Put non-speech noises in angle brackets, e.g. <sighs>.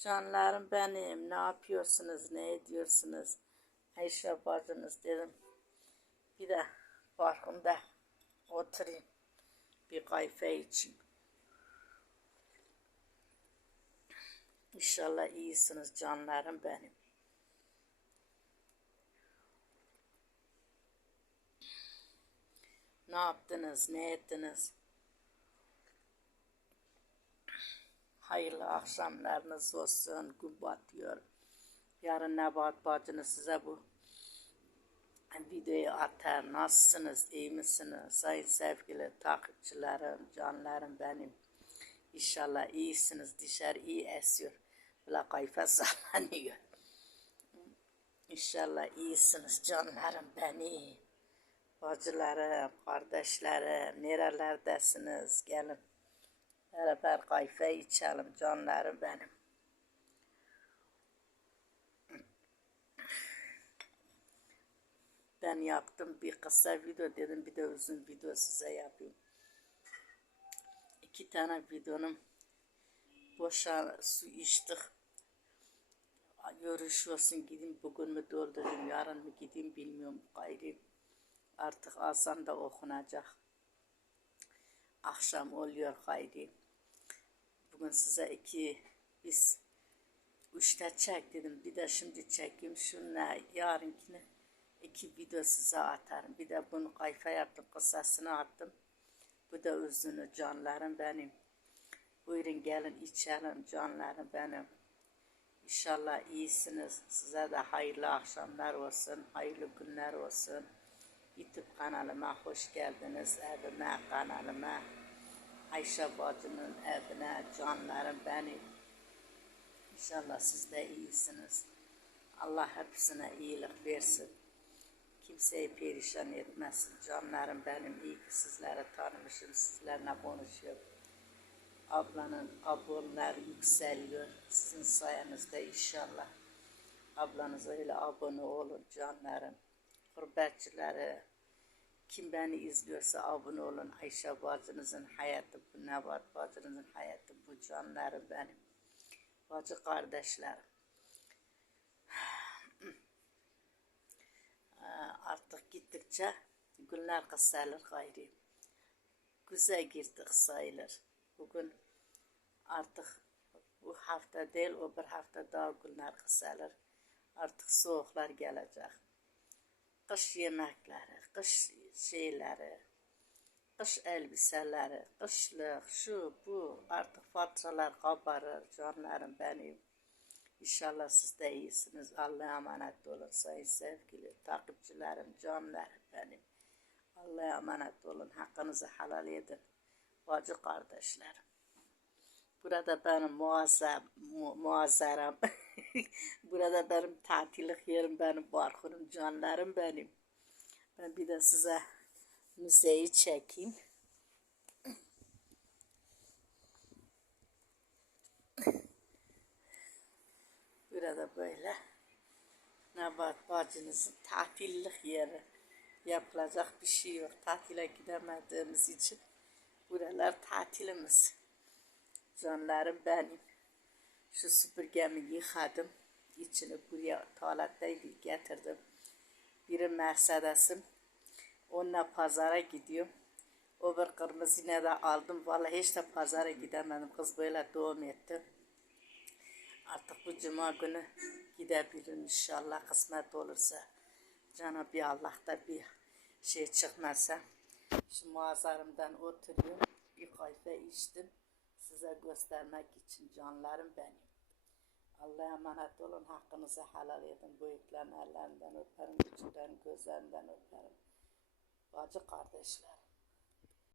Canlarım benim. Ne yapıyorsunuz? Ne ediyorsunuz? Ayşe bacınız dedim. Bir de parkımda oturayım. Bir kahve için. İnşallah iyisiniz canlarım benim. Ne yaptınız? Ne ettiniz? Hayırlı akşamlarınız olsun. Gün batıyor. Yarın Nebat bacını size bu videoyu atar. Nasılsınız? İyi misiniz? Sayın sevgili takipçilerim, canlarım benim. İnşallah iyisiniz. Dışarı iyi esiyor. Böyle kayfa sallanıyor. İnşallah iyisiniz canlarım benim. Bacılarım, kardeşlerim, nerelerdesiniz? Gelin. Beraber kahve içelim canlarım benim. Ben yaptım bir kısa video dedim bir de uzun video size yapayım. İki tane videonun boşa su içtik. Görüş olsun gideyim bugün mü doldurayım yarın mı gideyim bilmiyorum gayrı. Artık azan da okunacak. Akşam oluyor gayrı. Bugün size iki biz üçte çek dedim. Bir de şimdi çekeyim şunla yarınkini iki video size atarım. Bir de bunu kayfa yaptım kısasını attım. Bu da uzunu canlarım benim. Buyurun gelin içelim canlarım benim. İnşallah iyisiniz. Size de hayırlı akşamlar olsun. Hayırlı günler olsun. YouTube kanalıma hoş geldiniz. Evime, kanalıma. Ayşe bacının evine, canlarım benim. İnşallah siz de iyisiniz. Allah hepsine iyilik versin. Kimseyi perişan etmesin. Canlarım benim iyi ki sizleri tanımışım. Sizlerle konuşuyorum. Ablanın abonları yükseliyor. Sizin sayenizde inşallah. Ablanız öyle abone olun canlarım. Gurbetçileri, kim beni izliyorsa abone olun. Ayşe bacınızın hayatı bu, Nebat bacınızın hayatı bu canlarım benim. Bacı kardeşlerim. <sighs> Artık gittikçe günler kısalır gayri. Güzel girdik sayılır. Bugün artık bu hafta değil o bir hafta daha günler kısalır. Artık soğuklar gelecek. Kış yemekleri, kış şeyleri, kış elbiseleri, kışlık, şu bu artık faturalar kabarır canlarım benim. İnşallah siz de iyisiniz. Allah'a emanet olun sayın sevgili takipçilerim, canlarım benim. Allah'a emanet olun. Hakkınızı helal edin. Bacı kardeşlerim. Burada benim muazzam, mu, muazzaram. <laughs> Burada benim tatillik yerim benim, barkınım, canlarım benim. Ben bir de size müzeyi çekeyim. Burada böyle Nebat bacınızın tatillik yeri. Yapılacak bir şey yok. Tatile gidemediğimiz için buralar tatilimiz. Canlarım benim. Şu süpürgemi yıkadım. İçini buraya tuvaletteydi getirdim. Biri Mercedes'im. Onunla pazara gidiyorum. O bir kırmızı ne de aldım. Vallahi hiç de pazara gidemedim. Kız böyle doğum etti. Artık bu cuma günü gidebilirim inşallah kısmet olursa. Cenab-ı Allah'ta bir şey çıkmazsa. Şu mağazarımdan oturuyorum. Bir kahve içtim. Size göstermek için canlarım benim. Allah'a emanet olun. Hakkınızı helal edin. Büyüklerin ellerinden öperim. Küçüklerin gözlerinden öperim. Bacı kardeşler.